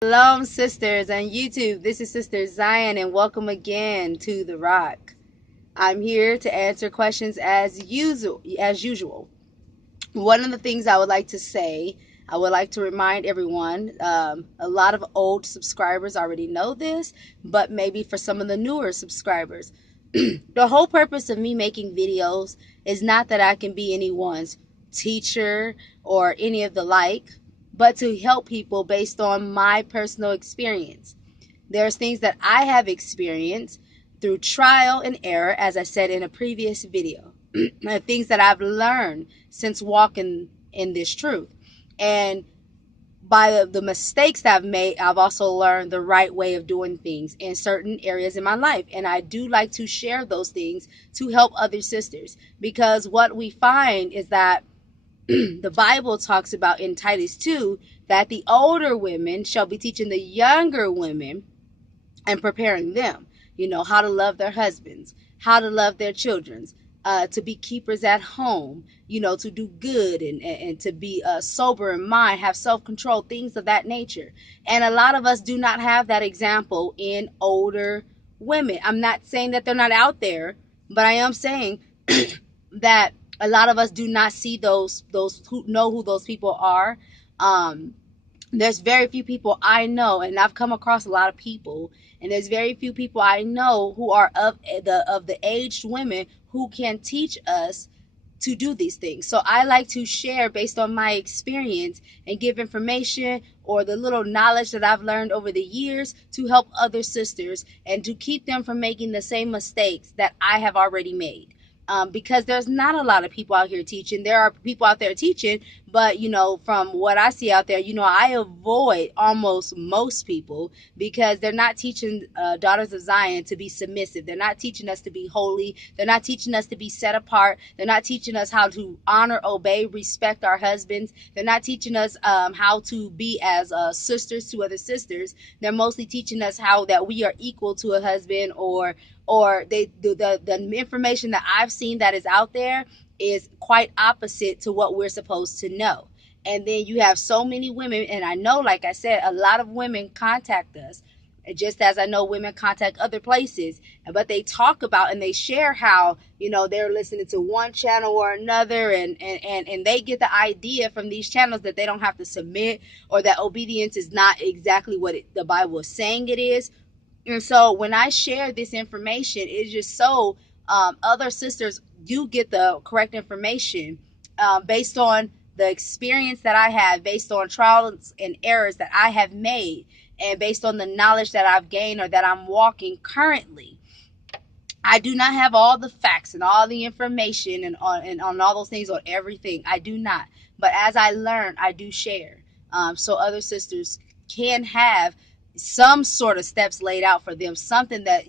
Shalom, sisters on YouTube. This is Sister Zion, and welcome again to The Rock. I'm here to answer questions as usual. One of the things I would like to say, I would like to remind everyone, a lot of old subscribers already know this, but maybe for some of the newer subscribers, the whole purpose of me making videos is not that I can be anyone's teacher or any of the like, but to help people based on my personal experience. There's things that I have experienced through trial and error, as I said in a previous video. Things that I've learned since walking in this truth. And by the mistakes I've made, I've also learned the right way of doing things in certain areas in my life. And I do like to share those things to help other sisters, because what we find is that the Bible talks about in Titus 2 that the older women shall be teaching the younger women and preparing them, how to love their husbands, how to love their children, to be keepers at home, to do good and to be sober in mind, have self-control, things of that nature. And a lot of us do not have that example in older women. I'm not saying that they're not out there, but I am saying that a lot of us do not see those who know who those people are. There's very few people I know, and I've come across a lot of people, and there's very few people I know who are of the aged women who can teach us to do these things. So I like to share based on my experience and give information or the little knowledge that I've learned over the years to help other sisters and to keep them from making the same mistakes that I have already made. Because there's not a lot of people out here teaching. There are people out there teaching, but from what I see out there, I avoid almost most people because they're not teaching daughters of Zion to be submissive. They're not teaching us to be holy. They're not teaching us to be set apart. They're not teaching us how to honor, obey, respect our husbands. They're not teaching us how to be as sisters to other sisters. They're mostly teaching us how that we are equal to a husband, or the information that I've seen that is out there is quite opposite to what we're supposed to know. And then you have so many women, and I know, like I said, a lot of women contact us, just as I know women contact other places, but they talk about and they share how they're listening to one channel or another, and they get the idea from these channels that they don't have to submit, or that obedience is not exactly what the Bible is saying it is. And so when I share this information, it's just so other sisters do get the correct information based on the experience that I have, based on trials and errors that I have made, and based on the knowledge that I've gained or that I'm walking currently. I do not have all the facts and all the information and on all those things, on everything. I do not. But as I learn, I do share. So other sisters can have some sort of steps laid out for them, something that,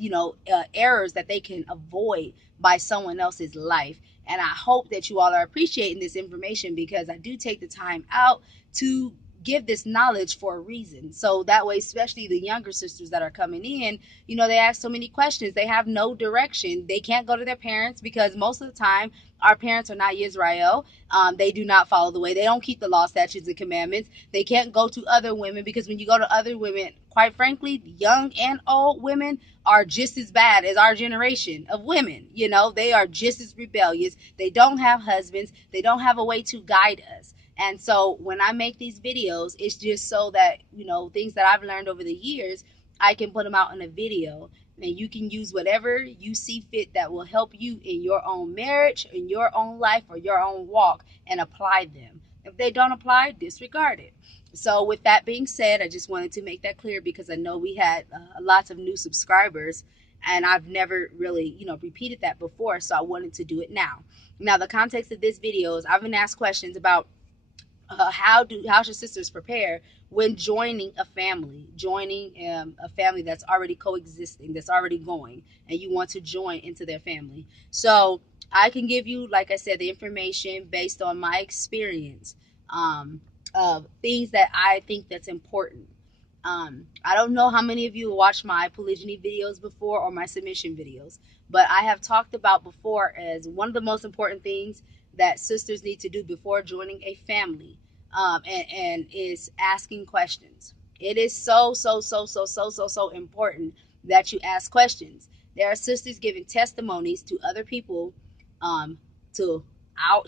errors that they can avoid by someone else's life. And I hope that you all are appreciating this information, because I do take the time out to give this knowledge for a reason. So that way, especially the younger sisters that are coming in, they ask so many questions. They have no direction. They can't go to their parents, because most of the time our parents are not Israel. They do not follow the way. They don't keep the law, statutes, and commandments. They can't go to other women, because when you go to other women, quite frankly, young and old women are just as bad as our generation of women. They are just as rebellious. They don't have husbands. They don't have a way to guide us. And so when I make these videos, it's just so that, things that I've learned over the years, I can put them out in a video, and you can use whatever you see fit that will help you in your own marriage, in your own life, or your own walk, and apply them. If they don't apply, disregard it. So with that being said, I just wanted to make that clear, because I know we had lots of new subscribers, and I've never really, repeated that before. So I wanted to do it now. Now, the context of this video is I've been asked questions about how should sisters prepare when joining a family, a family that's already coexisting, that's already going, and you want to join into their family. So I can give you, like I said, the information based on my experience of things that I think that's important. I don't know how many of you watched my polygyny videos before, or my submission videos, but I have talked about before as one of the most important things that sisters need to do before joining a family, and is asking questions. It is so important that you ask questions. There are sisters giving testimonies to other people, um, to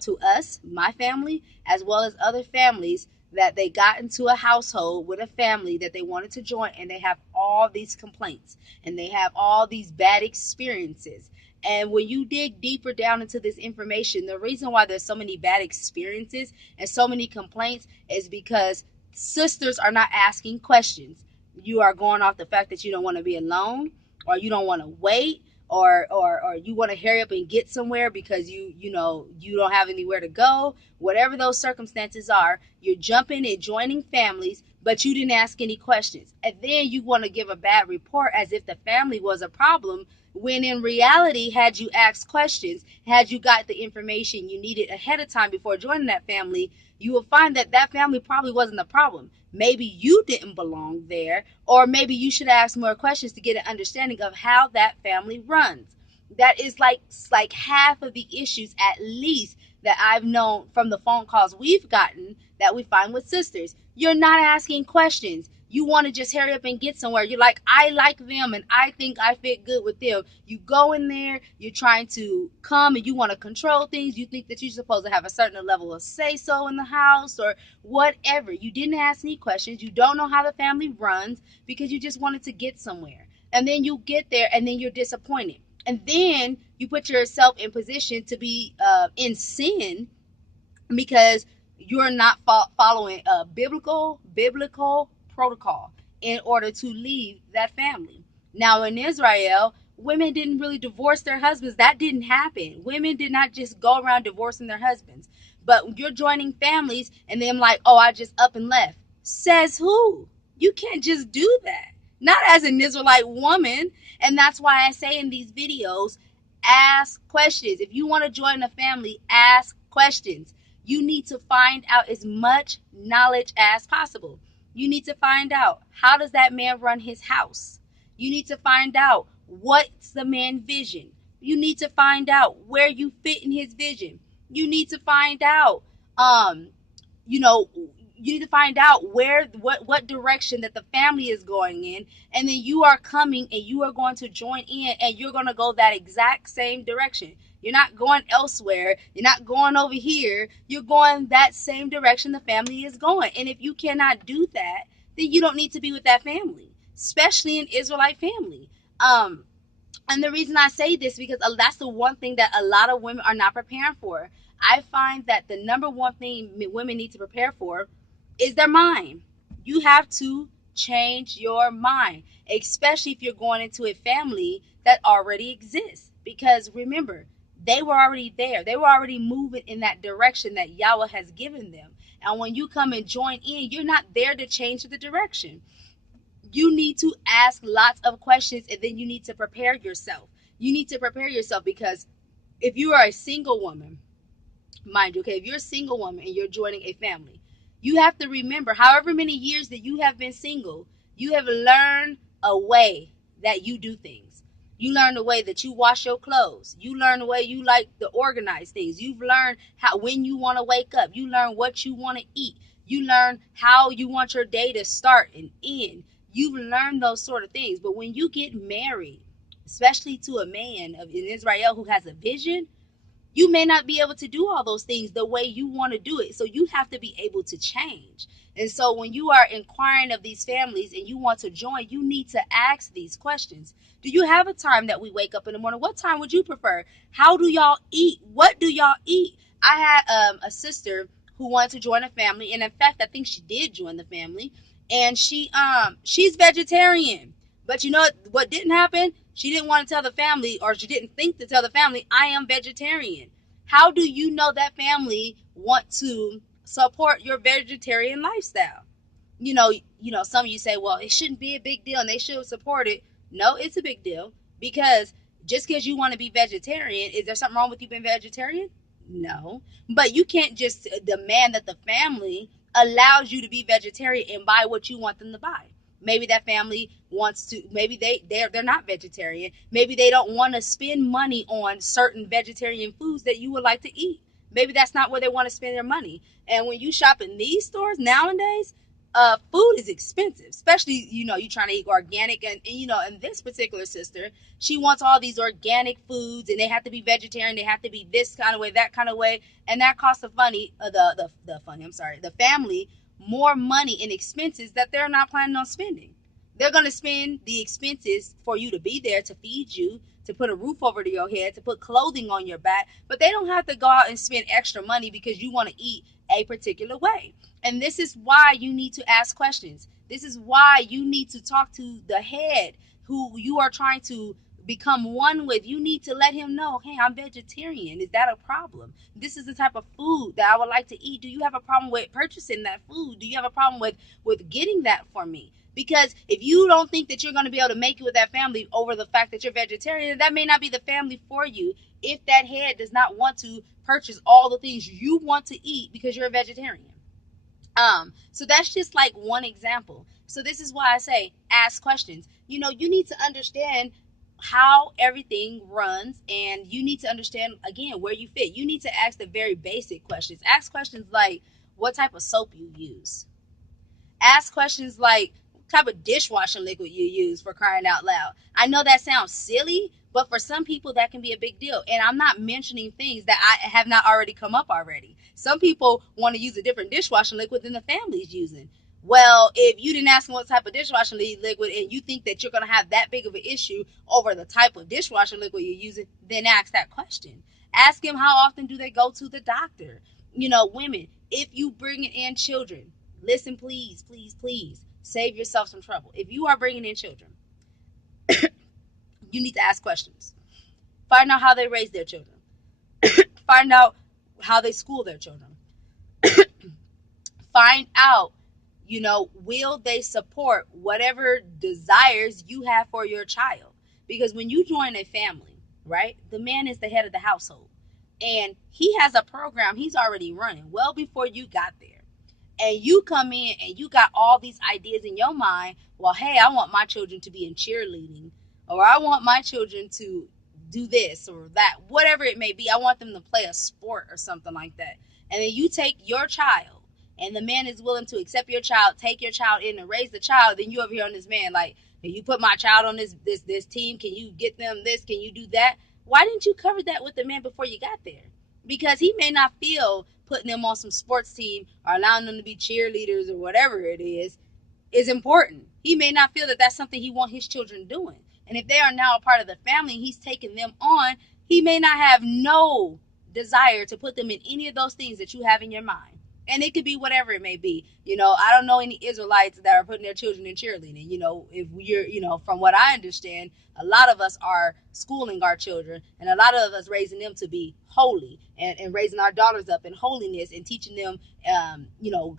to us, my family, as well as other families, that they got into a household with a family that they wanted to join, and they have all these complaints and they have all these bad experiences. And when you dig deeper down into this information, the reason why there's so many bad experiences and so many complaints is because sisters are not asking questions. You are going off the fact that you don't want to be alone, or you don't want to wait, or you want to hurry up and get somewhere because you don't have anywhere to go. Whatever those circumstances are, you're jumping and joining families, but you didn't ask any questions, and then you want to give a bad report as if the family was a problem, when in reality, had you asked questions, had you got the information you needed ahead of time before joining that family, you will find that that family probably wasn't the problem. Maybe you didn't belong there, or maybe you should ask more questions to get an understanding of how that family runs. That is like half of the issues, at least, that I've known from the phone calls we've gotten that we find with sisters. You're not asking questions. You want to just hurry up and get somewhere. You're like, I like them and I think I fit good with them. You go in there, you're trying to come and you want to control things. You think that you're supposed to have a certain level of say so in the house or whatever. You didn't ask any questions. You don't know how the family runs because you just wanted to get somewhere. And then you get there and then you're disappointed. And then you put yourself in position to be in sin because you're not following a biblical protocol in order to leave that family. Now in Israel, women didn't really divorce their husbands. That didn't happen. Women did not just go around divorcing their husbands. But you're joining families and then like, oh, I just up and left. Says who? You can't just do that. Not as an Israelite woman. And that's why I say in these videos, ask questions. If you want to join a family, ask questions. You need to find out as much knowledge as possible. You need to find out, how does that man run his house? You need to find out, what's the man's vision? You need to find out where you fit in his vision. You need to find out, you know, you need to find out what direction that the family is going in, and then you are coming and you are going to join in and you're going to go that exact same direction. You're not going elsewhere. You're not going over here. You're going that same direction the family is going. And if you cannot do that, then you don't need to be with that family, especially an Israelite family. And the reason I say this, because that's the one thing that a lot of women are not preparing for. I find that the number one thing women need to prepare for is their mind. You have to change your mind, especially if you're going into a family that already exists. Because remember, they were already there. They were already moving in that direction that Yahweh has given them. And when you come and join in, you're not there to change the direction. You need to ask lots of questions, and then you need to prepare yourself. You need to prepare yourself because if you are a single woman, mind you, okay, if you're a single woman and you're joining a family, you have to remember, however many years that you have been single, you have learned a way that you do things. You learn the way that you wash your clothes. You learn the way you like to organize things. You've learned how, when you want to wake up. You learn what you want to eat. You learn how you want your day to start and end. You've learned those sort of things. But when you get married, especially to a man in Israel who has a vision, you may not be able to do all those things the way you want to do it. So you have to be able to change. And so when you are inquiring of these families and you want to join, you need to ask these questions. Do you have a time that we wake up in the morning? What time would you prefer? How do y'all eat? What do y'all eat? I had a sister who wanted to join a family, and in fact, I think she did join the family, and she's vegetarian. But you know what didn't happen? She didn't want to tell the family, or she didn't think to tell the family, I am vegetarian. How do you know that family want to support your vegetarian lifestyle? Some of you say, well, it shouldn't be a big deal and they should support it. No, it's a big deal, because just because you want to be vegetarian, is there something wrong with you being vegetarian? No. But you can't just demand that the family allows you to be vegetarian and buy what you want them to buy. Maybe that family wants to, maybe they're not vegetarian. Maybe they don't want to spend money on certain vegetarian foods that you would like to eat. Maybe that's not where they want to spend their money. And when you shop in these stores nowadays, food is expensive, especially, you trying to eat organic. And this particular sister, she wants all these organic foods, and they have to be vegetarian, they have to be this kind of way, that kind of way, and that costs the family more money in expenses that they're not planning on spending. They're going to spend the expenses for you to be there, to feed you, to put a roof over your head, to put clothing on your back, but they don't have to go out and spend extra money because you want to eat a particular way. And this is why you need to ask questions. This is why you need to talk to the head who you are trying to become one with. You need to let him know, hey, I'm vegetarian. Is that a problem? This is the type of food that I would like to eat. Do you have a problem with purchasing that food? Do you have a problem with getting that for me? Because if you don't think that you're going to be able to make it with that family over the fact that you're vegetarian, that may not be the family for you if that head does not want to purchase all the things you want to eat because you're a vegetarian. So that's just like one example. So this is why I say ask questions. You need to understand how everything runs, and you need to understand again where you fit. You need to ask the very basic questions. Ask questions like what type of soap you use. Ask questions like what type of dishwashing liquid you use, for crying out loud. I know that sounds silly, but for some people that can be a big deal. And I'm not mentioning things that I have not already come up already. Some people want to use a different dishwashing liquid than the family's using. Well, if you didn't ask them what type of dishwashing liquid and you think that you're going to have that big of an issue over the type of dishwashing liquid you're using, then ask that question. Ask them how often do they go to the doctor. Women, if you bring in children, listen, please, please, please, save yourself some trouble. If you are bringing in children, you need to ask questions. Find out how they raise their children. Find out how they school their children. Find out, will they support whatever desires you have for your child? Because when you join a family, right, the man is the head of the household. And he has a program he's already running well before you got there. And you come in and you got all these ideas in your mind. Well, hey, I want my children to be in cheerleading, or I want my children to do this or that, whatever it may be. I want them to play a sport or something like that. And then you take your child, and the man is willing to accept your child, take your child in and raise the child. Then you over here on this man like, can you put my child on this team? Can you get them this? Can you do that? Why didn't you cover that with the man before you got there? Because he may not feel putting them on some sports team or allowing them to be cheerleaders or whatever it is important. He may not feel that that's something he wants his children doing. And if they are now a part of the family and he's taking them on, he may not have no desire to put them in any of those things that you have in your mind. And it could be whatever it may be. I don't know any Israelites that are putting their children in cheerleading. If you're, from what I understand, a lot of us are schooling our children, and a lot of us raising them to be holy, and raising our daughters up in holiness, and teaching them,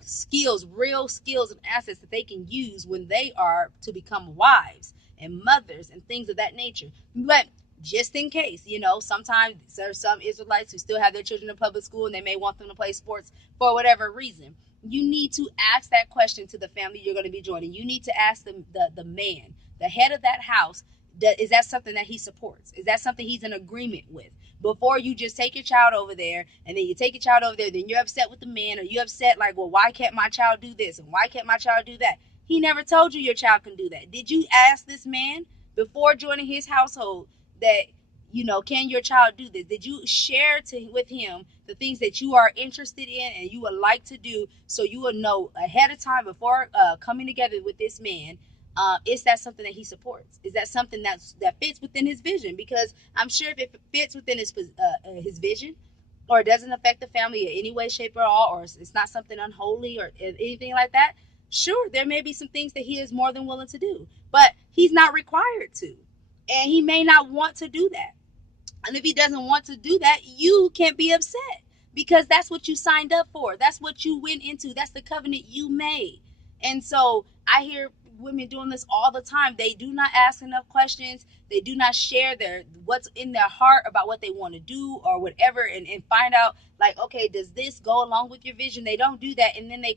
skills, real skills and assets that they can use when they are to become wives and mothers and things of that nature. But just in case, sometimes there are some Israelites who still have their children in public school and they may want them to play sports for whatever reason. You need to ask that question to the family you're going to be joining. You need to ask the man, the head of that house, is that something that he supports? Is that something he's in agreement with? Before you just take your child over there, and then you take your child over there, then you're upset with the man, or you're upset like, well, why can't my child do this? And why can't my child do that? He never told you your child can do that. Did you ask this man before joining his household that, can your child do this? Did you share with him the things that you are interested in and you would like to do, so you will know ahead of time before coming together with this man? Is that something that he supports? Is that something that fits within his vision? Because I'm sure if it fits within his vision, or it doesn't affect the family in any way, shape, or all, or it's not something unholy or anything like that, sure, there may be some things that he is more than willing to do, but he's not required to, and he may not want to do that. And if he doesn't want to do that, you can't be upset, because that's what you signed up for. That's what you went into. That's the covenant you made. And so I hear women doing this all the time. They do not ask enough questions. They do not share what's in their heart about what they want to do or whatever, and find out like, okay, does this go along with your vision? They don't do that. And then they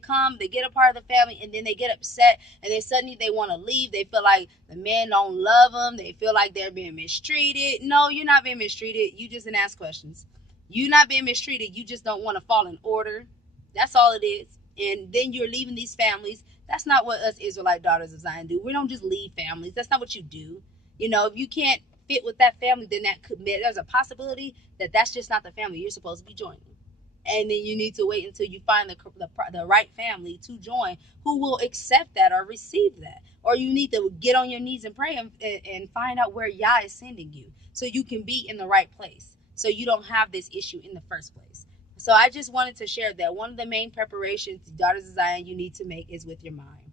get a part of the family, and then they get upset, and then suddenly they want to leave. They feel like the men don't love them. They feel like they're being mistreated. No, you're not being mistreated. You just didn't ask questions. You're not being mistreated. You just don't want to fall in order. That's all it is. And then you're leaving these families That's not what us Israelite daughters of Zion do. We don't just leave families. That's not what you do. If you can't fit with that family, then there's a possibility that that's just not the family you're supposed to be joining. And then you need to wait until you find the right family to join who will accept that or receive that. Or you need to get on your knees and pray and find out where Yah is sending you so you can be in the right place, so you don't have this issue in the first place. So I just wanted to share that one of the main preparations, daughters of Zion, you need to make is with your mind.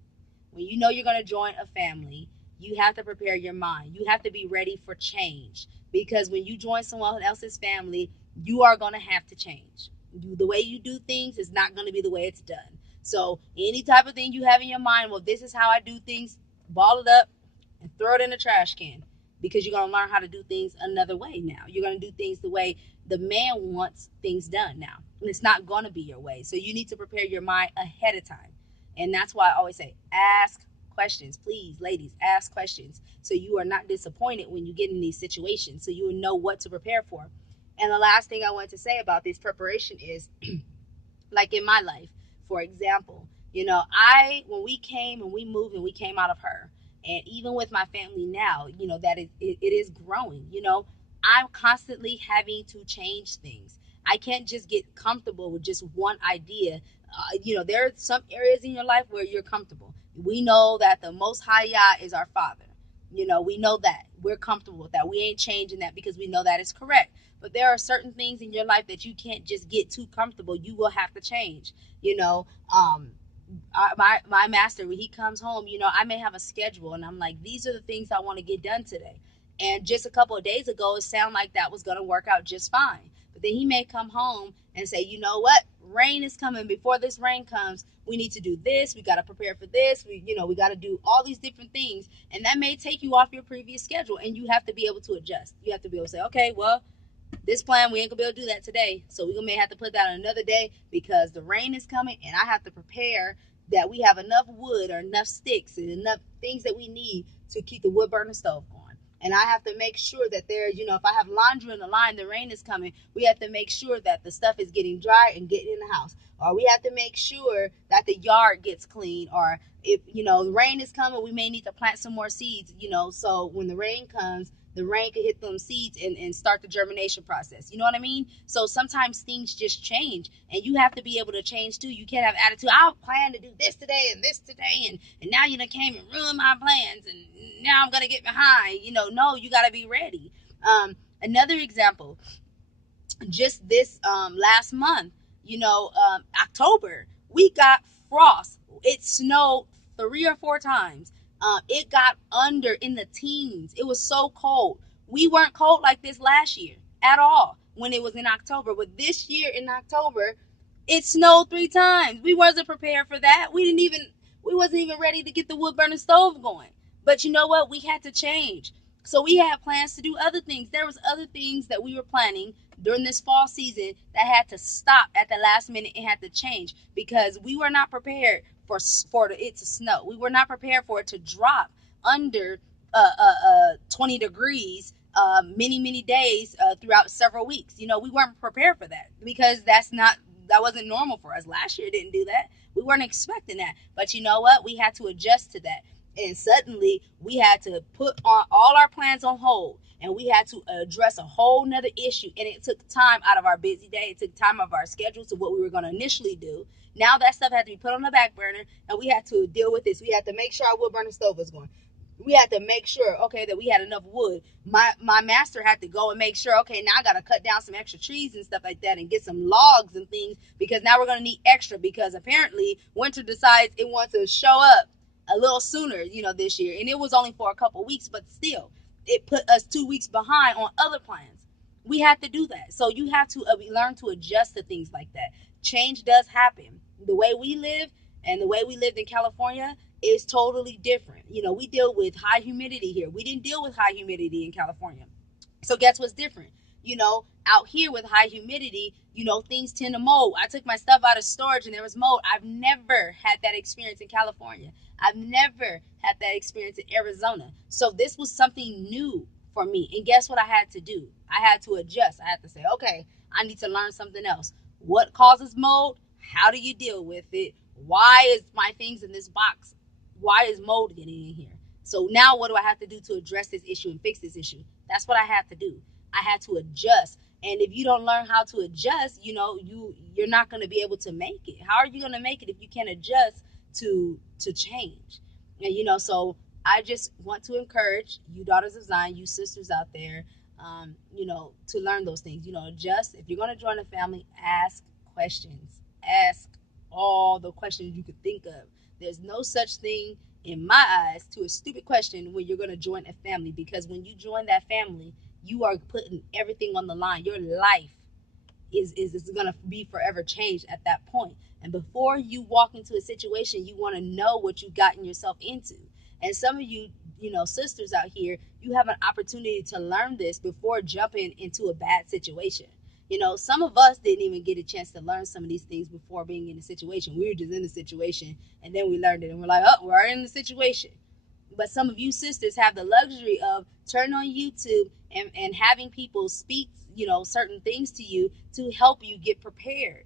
When you know you're going to join a family, you have to prepare your mind. You have to be ready for change, because when you join someone else's family, you are going to have to change. The way you do things is not going to be the way it's done. So any type of thing you have in your mind, well, this is how I do things, ball it up and throw it in the trash can, because you're going to learn how to do things another way now. You're going to do things the way the man wants things done now, and it's not going to be your way. So you need to prepare your mind ahead of time. And that's why I always say, ask questions. Please, ladies, ask questions so you are not disappointed when you get in these situations, so you will know what to prepare for. And the last thing I want to say about this preparation is, like in my life, for example, when we came and we moved and we came out of her, and even with my family now, that it is growing. I'm constantly having to change things. I can't just get comfortable with just one idea. There are some areas in your life where you're comfortable. We know that the Most High Yah is our Father. We know that. We're comfortable with that. We ain't changing that because we know that is correct. But there are certain things in your life that you can't just get too comfortable. You will have to change. My master, when he comes home, I may have a schedule, and I'm like, these are the things I want to get done today. And just a couple of days ago, it sounded like that was going to work out just fine. But then he may come home and say, you know what? Rain is coming. Before this rain comes, we need to do this. We got to prepare for this. We got to do all these different things. And that may take you off your previous schedule, and you have to be able to adjust. You have to be able to say, okay, well, this plan, we ain't gonna be able to do that today. So we may have to put that on another day because the rain is coming, and I have to prepare that we have enough wood or enough sticks and enough things that we need to keep the wood burner stove going. And I have to make sure that if I have laundry in the line, the rain is coming, we have to make sure that the stuff is getting dry and getting in the house. Or we have to make sure that the yard gets clean. Or if, the rain is coming, we may need to plant some more seeds, so when the rain comes, the rain could hit them seeds and start the germination process. You know what I mean? So sometimes things just change, and you have to be able to change too. You can't have attitude. I plan to do this today and this today, and now you done came and ruined my plans, and now I'm going to get behind. No, you got to be ready. Another example, just this last month, October, we got frost. It snowed 3 or 4 times. It got under in the teens. It was so cold. We weren't cold like this last year at all when it was in October. But this year in October, it snowed 3 times. We wasn't prepared for that. We wasn't even ready to get the wood burning stove going. But you know what? We had to change. So we had plans to do other things. There was other things that we were planning during this fall season that had to stop at the last minute and had to change because we were not prepared for it to snow. We were not prepared for it to drop under 20 degrees many days throughout several weeks. We weren't prepared for that because that wasn't normal for us. Last year didn't do that. We weren't expecting that. But you know what? We had to adjust to that. And suddenly we had to put on all our plans on hold, and we had to address a whole nother issue. And it took time out of our busy day. It took time out of our schedule to what we were going to initially do. Now that stuff had to be put on the back burner, and we had to deal with this. We had to make sure our wood burning stove was going. We had to make sure, okay, that we had enough wood. My master had to go and make sure, okay, now I got to cut down some extra trees and stuff like that and get some logs and things because now we're going to need extra because apparently winter decides it wants to show up a little sooner, this year. And it was only for a couple weeks, but still, it put us 2 weeks behind on other plans. We had to do that. So you have to learn to adjust to things like that. Change does happen. The way we live and the way we lived in California is totally different. We deal with high humidity here. We didn't deal with high humidity in California. So guess what's different? Out here with high humidity, things tend to mold. I took my stuff out of storage and there was mold. I've never had that experience in California. I've never had that experience in Arizona. So this was something new for me. And guess what I had to do? I had to adjust. I had to say, okay, I need to learn something else. What causes mold? How do you deal with it? Why is my things in this box? Why is mold getting in here? So now what do I have to do to address this issue and fix this issue? That's what I had to do. I had to adjust. And if you don't learn how to adjust, you're not going to be able to make it. How are you going to make it if you can't adjust to change? And so I just want to encourage you daughters of Zion, you sisters out there, to learn those things. Adjust. If you're going to join a family, ask questions. Ask all the questions you could think of. There's no such thing in my eyes to a stupid question when you're going to join a family, because when you join that family, you are putting everything on the line. Your life is going to be forever changed at that point. And before you walk into a situation, you want to know what you've gotten yourself into. And some of you, sisters out here, you have an opportunity to learn this before jumping into a bad situation. Some of us didn't even get a chance to learn some of these things before being in a situation. We were just in the situation, and then we learned it, and we're like, oh, we're in the situation. But some of you sisters have the luxury of turning on YouTube and having people speak, certain things to you to help you get prepared,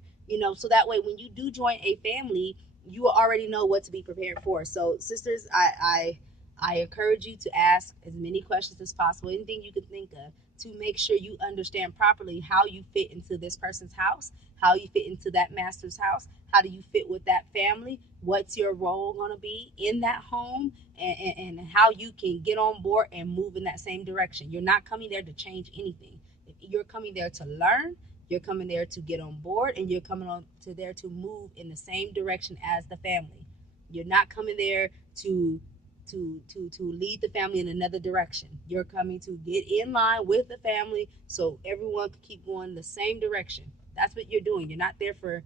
so that way when you do join a family, you already know what to be prepared for. So sisters, I encourage you to ask as many questions as possible, anything you could think of, to make sure you understand properly how you fit into this person's house, how you fit into that master's house, how do you fit with that family, what's your role going to be in that home, and how you can get on board and move in that same direction. You're not coming there to change anything. You're coming there to learn, you're coming there to get on board, and you're coming on to there to move in the same direction as the family. You're not coming there to lead the family in another direction. You're coming to get in line with the family so everyone can keep going the same direction. That's what you're doing. You're not there for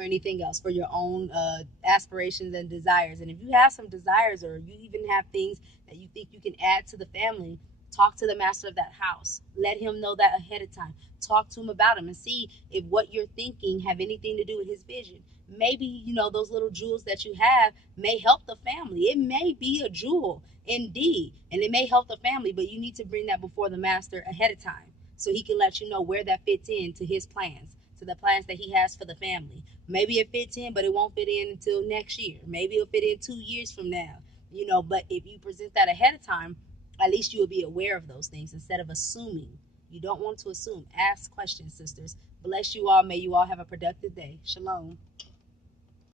anything else, for your own aspirations and desires. And if you have some desires, or you even have things that you think you can add to the family, talk to the master of that house. Let him know that ahead of time. Talk to him about him and see if what you're thinking have anything to do with his vision. Maybe, those little jewels that you have may help the family. It may be a jewel indeed, and it may help the family, but you need to bring that before the master ahead of time so he can let you know where that fits into his plans, to the plans that he has for the family. Maybe it fits in, but it won't fit in until next year. Maybe it'll fit in 2 years from now. But if you present that ahead of time, at least you will be aware of those things instead of assuming. You don't want to assume. Ask questions, sisters. Bless you all. May you all have a productive day. Shalom.